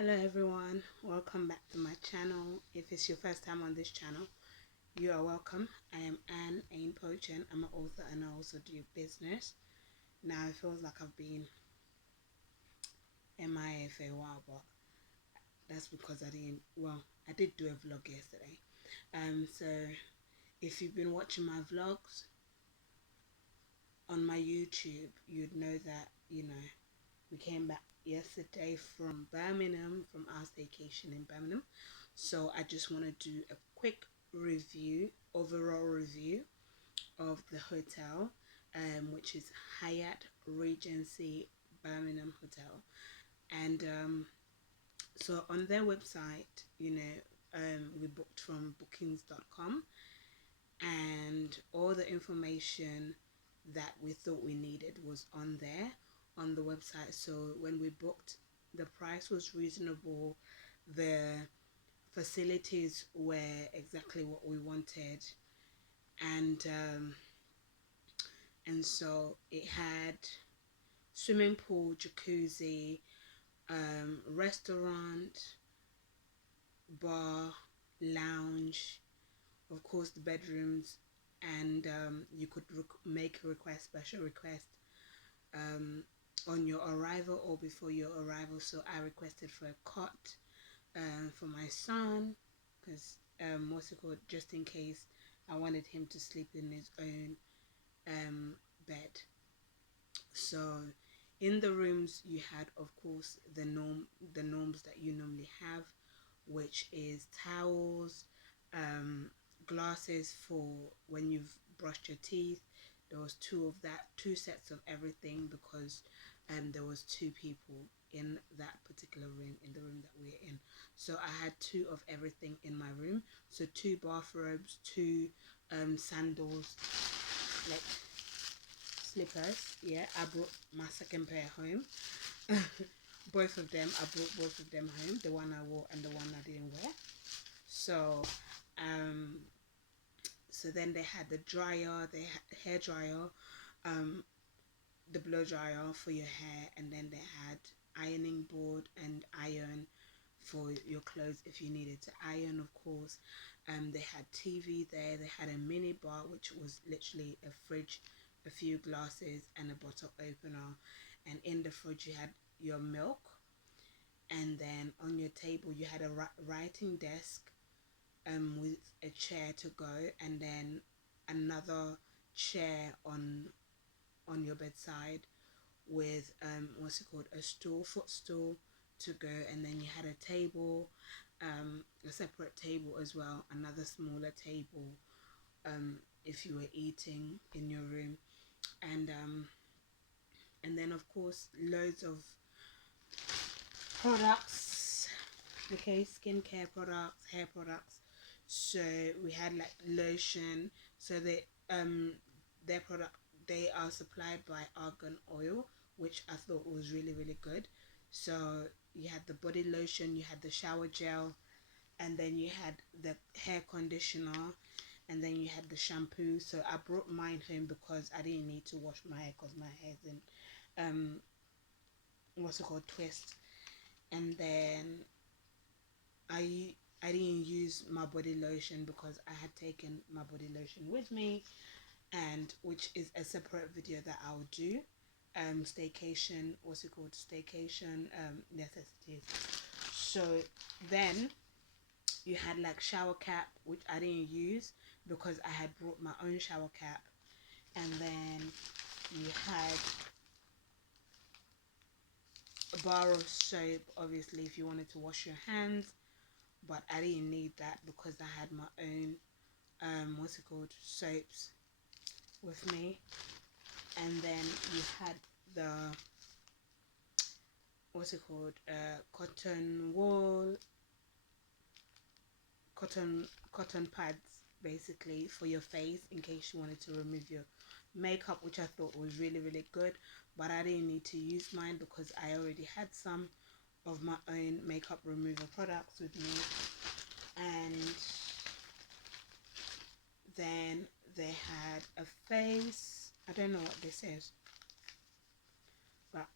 Hello everyone, welcome back to my channel. If it's your first time on this channel, you are welcome. I am Anne Pochen. I'm an author and I also do business. Now it feels like I've been MIA for a while, but that's because I did do a vlog yesterday. So if you've been watching my vlogs on my YouTube, you'd know that, we came back yesterday from Birmingham, from our staycation in Birmingham. So I just want to do a quick overall review of the hotel, which is Hyatt Regency Birmingham Hotel. And so on their website, we booked from bookings.com, and all the information that we thought we needed was on there on the website. So when we booked, the price was reasonable, the facilities were exactly what we wanted, and so it had swimming pool, jacuzzi, restaurant, bar, lounge, of course the bedrooms, and you could make a request, special request, on your arrival or before your arrival. So I requested for a cot for my son, because just in case I wanted him to sleep in his own bed. So in the rooms you had, of course, the norms that you normally have, which is towels, glasses for when you've brushed your teeth. There was two sets of everything, because there was two people in that particular room, in the room that we're in. So I had two of everything in my room. So two bathrobes, two sandals, like slippers. Yeah, I brought my second pair home. I brought both of them home, the one I wore and the one I didn't wear. So then they had the dryer, they had the hair dryer, the blow dryer for your hair, and then they had ironing board and iron for your clothes if you needed to iron, of course. They had TV there, they had a mini bar, which was literally a fridge, a few glasses and a bottle opener, and in the fridge you had your milk, and then on your table you had a writing desk with a chair to go, and then another chair on your bedside with a footstool to go, and then you had a table, a separate table as well, another smaller table if you were eating in your room, and then of course loads of products, okay, skincare products, hair products. So we had like lotion. So their product, they are supplied by Argan Oil, which I thought was really, really good. So you had the body lotion, you had the shower gel, and then you had the hair conditioner, and then you had the shampoo. So I brought mine home because I didn't need to wash my hair, because my hair's in twist. And then I didn't use my body lotion because I had taken my body lotion with me, and which is a separate video that I'll do. Staycation necessities. So then you had like shower cap, which I didn't use because I had brought my own shower cap, and then you had a bar of soap, obviously if you wanted to wash your hands, but I didn't need that because I had my own soaps with me. And then you had the cotton pads, basically, for your face in case you wanted to remove your makeup, which I thought was really, really good, but I didn't need to use mine because I already had some of my own makeup remover products with me. And then they had a face, I don't know what this is, but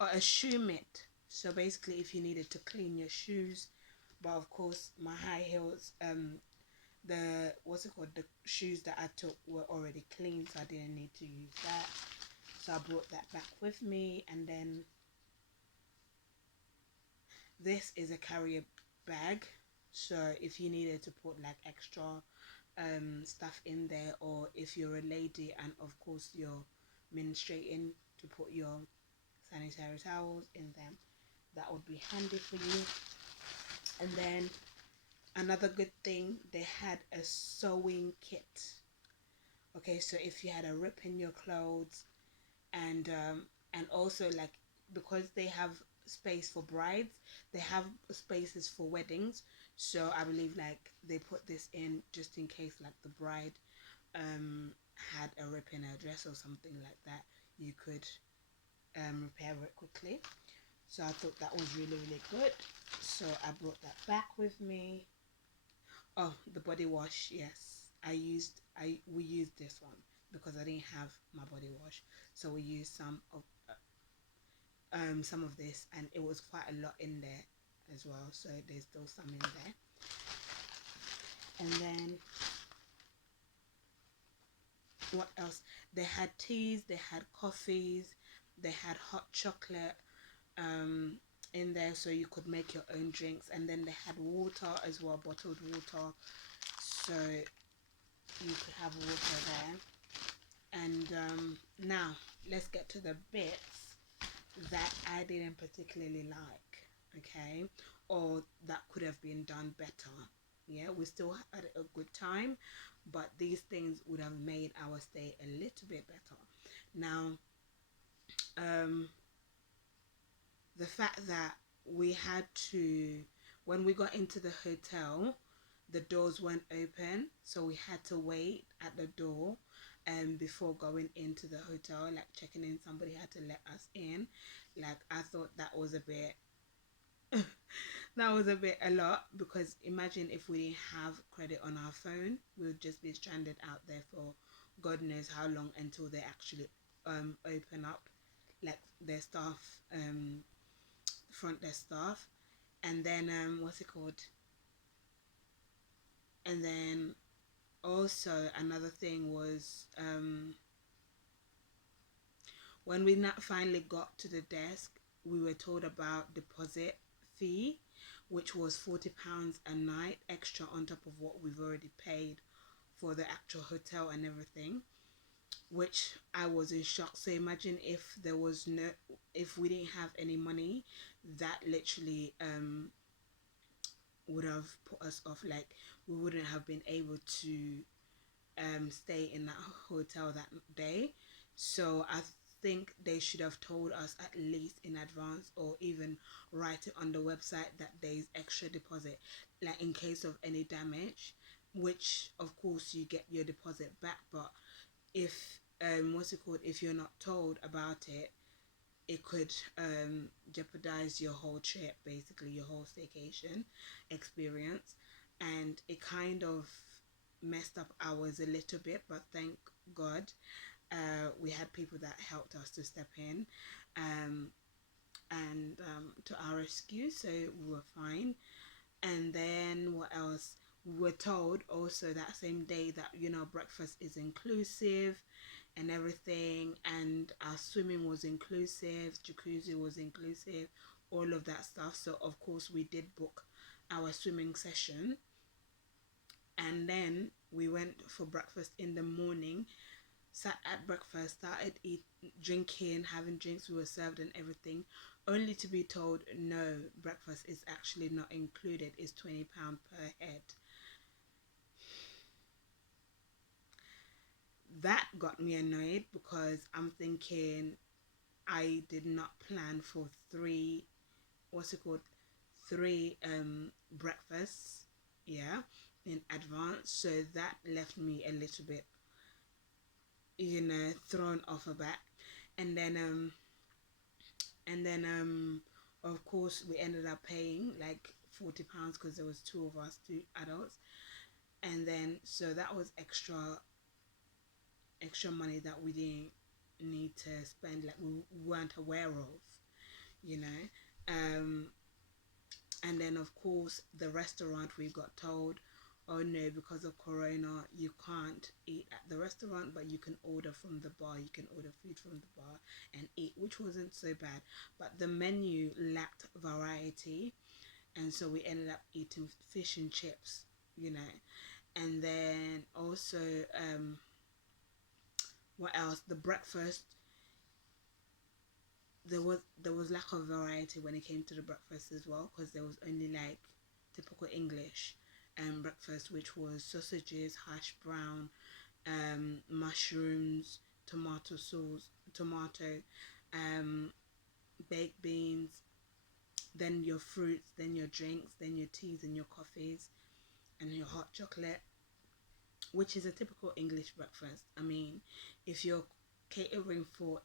or a shoe mitt. So basically, if you needed to clean your shoes, but of course my high heels, the what's it called, the shoes that I took were already clean, so I didn't need to use that. So I brought that back with me. And then this is a carrier bag, so if you needed to put like extra stuff in there, or if you're a lady and of course you're menstruating, to put your sanitary towels in them, that would be handy for you. And then another good thing, they had a sewing kit. Okay, so if you had a rip in your clothes, and also, like, because they have space for brides, they have spaces for weddings. So I believe like they put this in just in case like the bride had a rip in her dress or something like that, you could repair it quickly. So I thought that was really really good, so I brought that back with me. Oh, the body wash, yes. We used this one because I didn't have my body wash. So we used some of this, and it was quite a lot in there as well. So there's still some in there. And then what else? They had teas, they had coffees, they had hot chocolate um in there, so you could make your own drinks. And then they had water as well, bottled water, so you could have water there. And now let's get to the bits that I didn't particularly like, okay, or that could have been done better. Yeah, we still had a good time, but these things would have made our stay a little bit better. Now, um, the fact that we had to, when we got into the hotel, the doors weren't open, so we had to wait at the door before going into the hotel, like checking in. Somebody had to let us in. Like, I thought that was a bit that was a bit a lot, because imagine if we didn't have credit on our phone, we would just be stranded out there for God knows how long, until they actually open up, like, their staff, front desk staff. And then what's it called, and then also another thing was, when we not finally got to the desk, we were told about deposit fee, which was £40 a night extra on top of what we've already paid for the actual hotel and everything, which I was in shock. So imagine if there was no, if we didn't have any money, that literally would have put us off. Like, we wouldn't have been able to stay in that hotel that day. So I think they should have told us at least in advance, or even write it on the website, that there's extra deposit, like in case of any damage, which of course you get your deposit back. But if what's it called, if you're not told about it, it could jeopardize your whole trip, basically your whole staycation experience. And it kind of messed up ours a little bit, but thank God we had people that helped us to step in and to our rescue, so we were fine. And then what else, we were told also that same day that, you know, breakfast is inclusive and everything, and our swimming was inclusive, jacuzzi was inclusive, all of that stuff. So of course we did book our swimming session. And then we went for breakfast in the morning, sat at breakfast, started drinking, having drinks, we were served and everything, only to be told no, breakfast is actually not included, it's £20 per head. That got me annoyed, because I'm thinking, I did not plan for three, what's it called, three breakfasts, yeah, in advance. So that left me a little bit, you know, thrown off a bat. And then of course we ended up paying like £40, because there was two of us, two adults. And then so that was extra money that we didn't need to spend, like we weren't aware of. you know. Um, and then of course the restaurant, we got told, oh no, because of corona you can't eat at the restaurant, but you can order from the bar, you can order food from the bar and eat, which wasn't so bad, but the menu lacked variety, and so we ended up eating fish and chips, you know. And then also, what else, the breakfast, there was lack of variety when it came to the breakfast as well, because there was only like typical English breakfast, which was sausages, hash brown, mushrooms, tomato sauce, tomato, um, baked beans, then your fruits, then your drinks, then your teas and your coffees, and your hot chocolate, which is a typical English breakfast. I mean, if you're catering for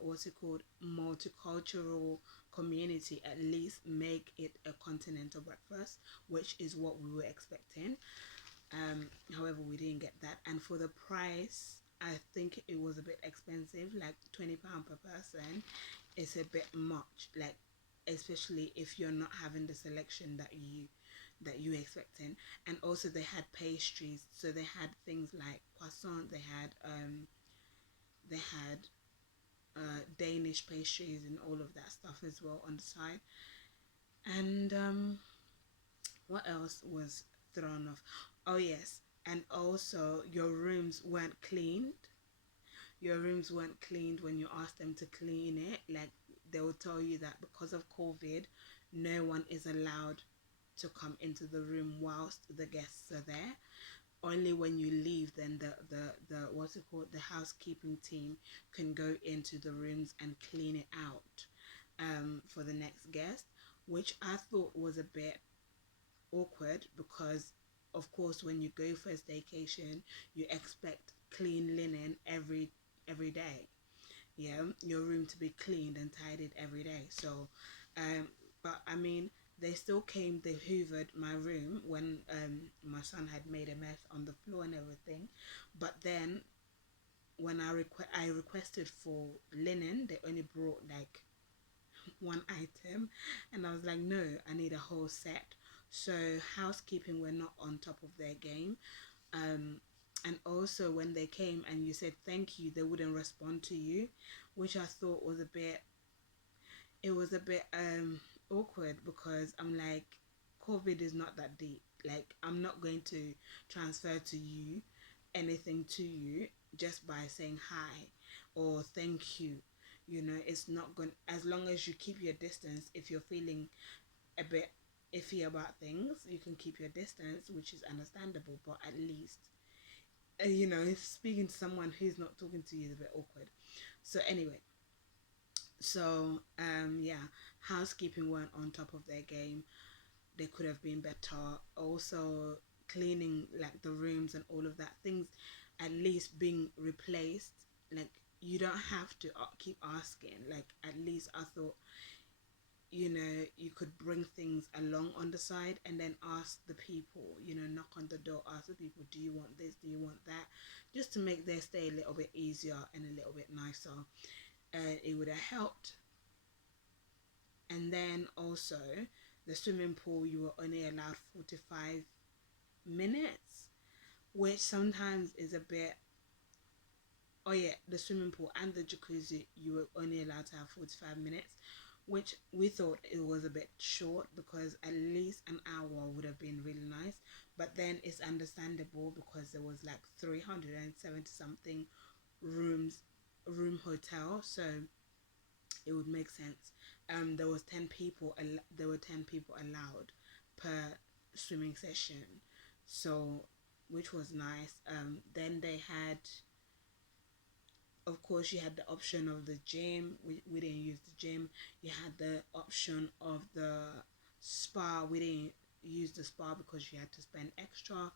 what's it called, multicultural community, at least make it a continental breakfast, which is what we were expecting. However, we didn't get that, and for the price, I think it was a bit expensive, like £20 per person. It's a bit much, like especially if you're not having the selection that you expecting. And also they had pastries, so they had things like croissant, they had Danish pastries and all of that stuff as well on the side. And what else was thrown off? Oh yes, and also your rooms weren't cleaned. Your rooms weren't cleaned when you asked them to clean it. Like, they will tell you that because of COVID, no one is allowed to come into the room whilst the guests are there. Only when you leave, then the what's it called, the housekeeping team can go into the rooms and clean it out for the next guest, which I thought was a bit awkward, because of course when you go for a staycation you expect clean linen every day, yeah, your room to be cleaned and tidied every day. So but I mean, they still came, they hoovered my room when my son had made a mess on the floor and everything. But then when I requested for linen, they only brought like one item, and I was like, no, I need a whole set. So housekeeping were not on top of their game. And also when they came and you said thank you, they wouldn't respond to you, which I thought was a bit, it was a bit awkward, because I'm like, COVID is not that deep. Like, I'm not going to transfer to you anything to you just by saying hi or thank you. You know, it's not going, as long as you keep your distance. If you're feeling a bit iffy about things, you can keep your distance, which is understandable, but at least you know, if speaking to someone who's not talking to you is a bit awkward. So anyway, so yeah, housekeeping weren't on top of their game. They could have been better. Also, cleaning like the rooms and all of that, things at least being replaced. Like, you don't have to keep asking. Like, at least I thought, you know, you could bring things along on the side and then ask the people, you know, knock on the door, ask the people, do you want this, do you want that, just to make their stay a little bit easier and a little bit nicer. It would have helped. And then also the swimming pool, you were only allowed 45 minutes, which sometimes is a bit, oh yeah, the swimming pool and the jacuzzi, you were only allowed to have 45 minutes, which we thought it was a bit short, because at least an hour would have been really nice. But then it's understandable, because there was like 370 something room hotel, so it would make sense. There was 10 people there were 10 people allowed per swimming session, so, which was nice. Then they had, of course, you had the option of the gym. We didn't use the gym. You had the option of the spa. We didn't use the spa because you had to spend extra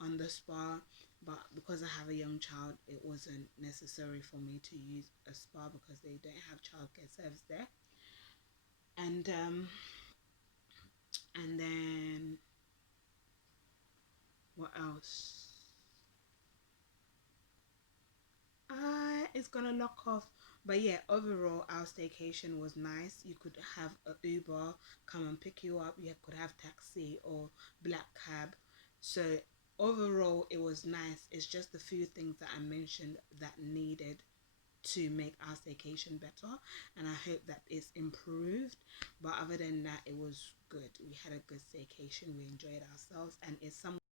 on the spa. But because I have a young child, it wasn't necessary for me to use a spa, because they don't have childcare service there. And then what else? it's gonna lock off. But yeah, overall our staycation was nice. You could have a Uber come and pick you up, you could have taxi or black cab. So overall it was nice. It's just the few things that I mentioned that needed to make our staycation better, and I hope that it's improved. But other than that, it was good. We had a good staycation, we enjoyed ourselves, and it's some